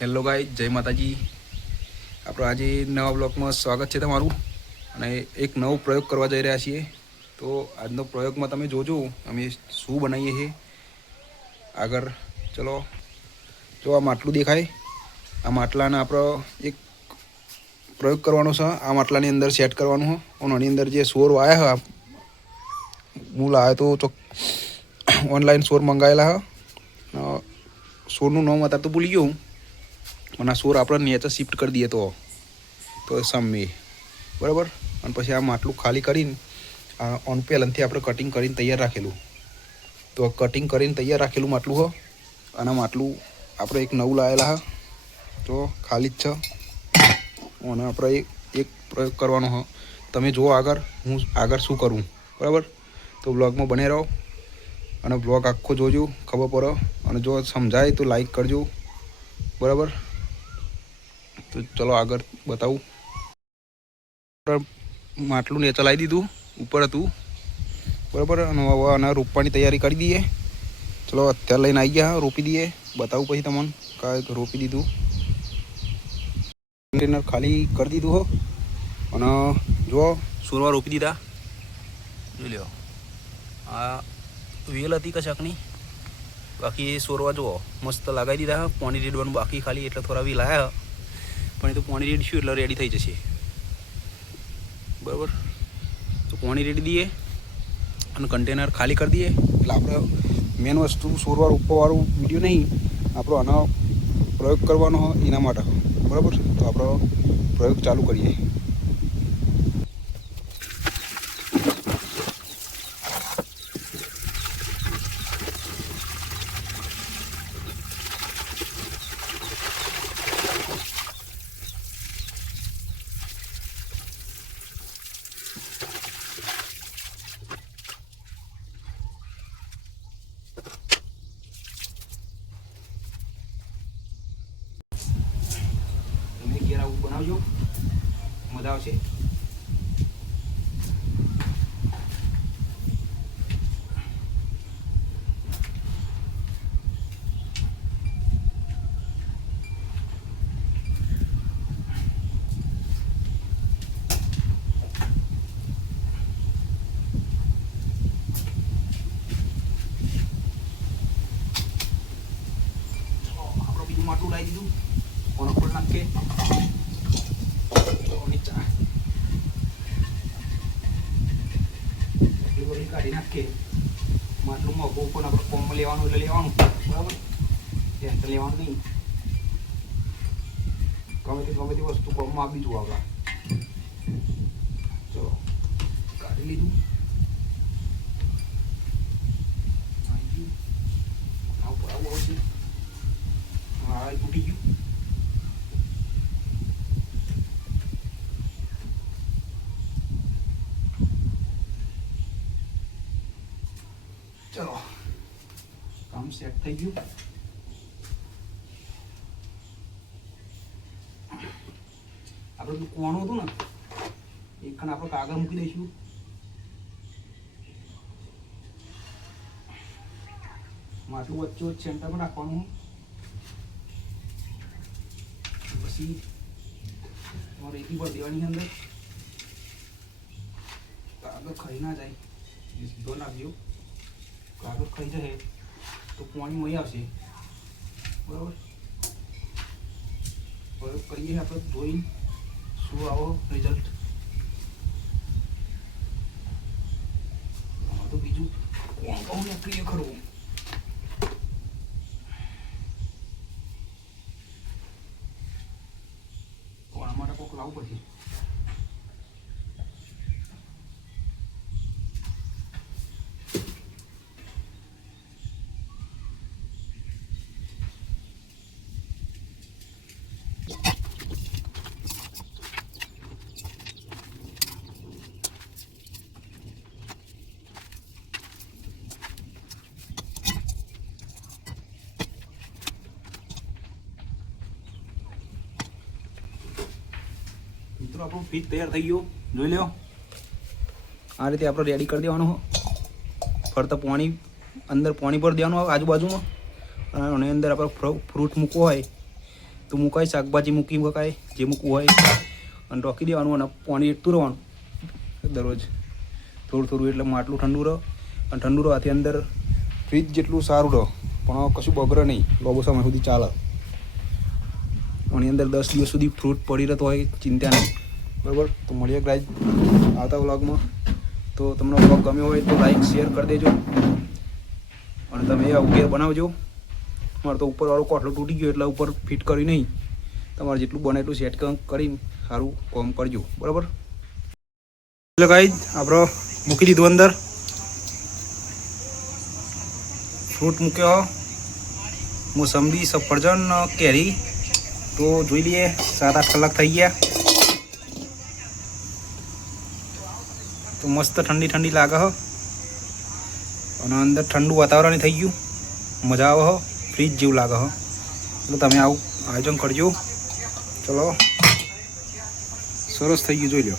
Hello guys, જય માતાજી. આપણો આજે નવા બ્લોગમાં સ્વાગત છે તમારું. અને એક નવો પ્રયોગ કરવા જઈ રહ્યા છીએ. તો આજનો પ્રયોગમાં તમે જોજો અમે શું બનાવીએ છીએ. આગળ ચલો, જો આ માટલું દેખાય, આ માટલાને આપણો એક પ્રયોગ કરવાનો છે. આ માટલાની અંદર સેટ કરવાનું છે. અને આની અંદર જે સોર વાયા છે, હું લાવ્યો તો ઓનલાઈન સોર મંગાવેલા છે. સોરનું નામ અત્યારે તો ભૂલી ગયો હું, અને આ સોર આપણે નીચે શિફ્ટ કરી દઈએ તો સામે બરાબર. અને પછી આ માટલું ખાલી કરીને ઓન પહેલાંથી આપણે કટિંગ કરીને તૈયાર રાખેલું, તો કટિંગ કરીને તૈયાર રાખેલું માટલું હો. અને માટલું આપણે એક નવું લાવેલા હા, તો ખાલી જ છે. અને આપણે એક પ્રયોગ કરવાનો હો. તમે જુઓ આગળ હું આગળ શું કરું, બરાબર. તો બ્લોગમાં બને રહો અને બ્લોગ આખો જોજો, ખબર પડે. અને જો સમજાય તો લાઈક કરજો, બરાબર. તો ચલો આગળ બતાવું. માટલું ને ચલાવી દીધું, ઉપર હતું, બરાબર. અને હવે આને રોપવાની તૈયારી કરી દઈએ. ચલો અત્યારે લઈને આવી ગયા, રોપી દઈએ. બતાવું પછી તમને કાંઈક રોપી દીધું, કન્ટેનર ખાલી કરી દીધું હો. અને જો સુરવા રોપી દીધા, જોઈ લો. આ વેલ હતી કશાકની, બાકી એ સોરવા જુઓ મસ્ત લગાવી દીધા. પાણી રેડવાનું બાકી ખાલી, એટલે થોડા વેલ આવ્યા. પણ એ તો પાણી રેડીશું એટલે રેડી થઈ જશે, બરાબર. તો પાણી રેડી દઈએ અને કન્ટેનર ખાલી કરી દઈએ. એટલે આપણે મેન વસ્તુ સોરવા રોપવાવાળું વિડીયો નહીં, આપણો આનો પ્રયોગ કરવાનો હોય એના માટે, બરાબર. તો આપણો પ્રયોગ ચાલુ કરીએ. ઘેર આવું બનાવજો, મજા આવશે. આપણો બીજું માટલું લાવી દીધું, કોનો ખોલ નાખીએ. કાઢી નાખીએ. માટલું મોઘું પણ આપણે કોમમાં લેવાનું એટલે લેવાનું, બરાબર. ટેન્શન લેવાનું નહીં. ગમે તે વસ્તુ કોમમાં આપી દઉં આપણા. ચલો કાઢી લીધું. આવું આવશે. હા, તૂટી ગયું. ચલો કામ સેટ થઈ ગયું. આપણે તો કોવાનું હતું ને, એક ખાને આપણે કાગળ મૂકી દઈશું. માટલું વચ્ચે સેન્ટરમાં રાખવાનું. પછી રેતી પર દેવાની અંદર. કાગળ ખાઈ ના જાય, સીધો નાખજો. કાગળ ખાઈ જશે તો પાણી મળી આવશે, બરાબર. પ્રયોગ કરીએ આપણે, જોઈને શું આવો રિઝલ્ટ. તો બીજું કોણ નોકરીએ ખરું. કોણ માટે કોક લાવવું પડશે. મિત્રો આપણું ફીટ તૈયાર થઈ ગયું, જોઈ લો. આ રીતે આપણે રેડી કરી દેવાનું. ફરતા પાણી અંદર પાણી ભરી દેવાનું આજુબાજુમાં. અને એની અંદર આપણે ફ્રૂટ મૂકવો હોય તો મુકાય, શાકભાજી મૂકી મુકાય, જે મૂકવું હોય, અને ઢોકી દેવાનું અને પાણી એટલું રહેવાનું દરરોજ થોડું થોડું, એટલે માટલું ઠંડુ રહે. અને ઠંડુ રહેવાથી અંદર ફ્રીજ જેટલું સારું રહે પણ કશું બગડે નહીં, લાંબો સમય સુધી ચાલે. આની અંદર 10 દિવસ સુધી ફ્રૂટ પડી રહેતો હોય, ચિંતા નહીં. બરાબર, તો મળીએ ગાઈઝ આવતા વ્લોગમાં. તો તમને વ્લોગ ગમ્યો હોય તો લાઈક શેર કરી દેજો અને તમે આવું ઘેર બનાવજો. મારે તો ઉપરવાળો કોટલો તૂટી ગયો એટલે ઉપર ફિટ કર્યું નહીં. તમારે જેટલું બને એટલું સેટ કરીને સારું કામ કરજો. બરાબર, એટલે ગાઈઝ આપણે મૂકી દીધું અંદર, ફ્રૂટ મૂક્યો, મોસંબી, સફરજન, કેરી. તો જોઈ લઈએ, 7-8 કલાક થઈ ગયા. તો મસ્ત ઠંડી ઠંડી લાગે હો અને અંદર ઠંડુ વાતાવરણ થઈ ગયું, મજા આવે હો, ફ્રીજ જેવું લાગે હો. એટલે તમે આવું આયોજન કરજો. ચલો, સરસ થઈ ગયું, જોઈ લો.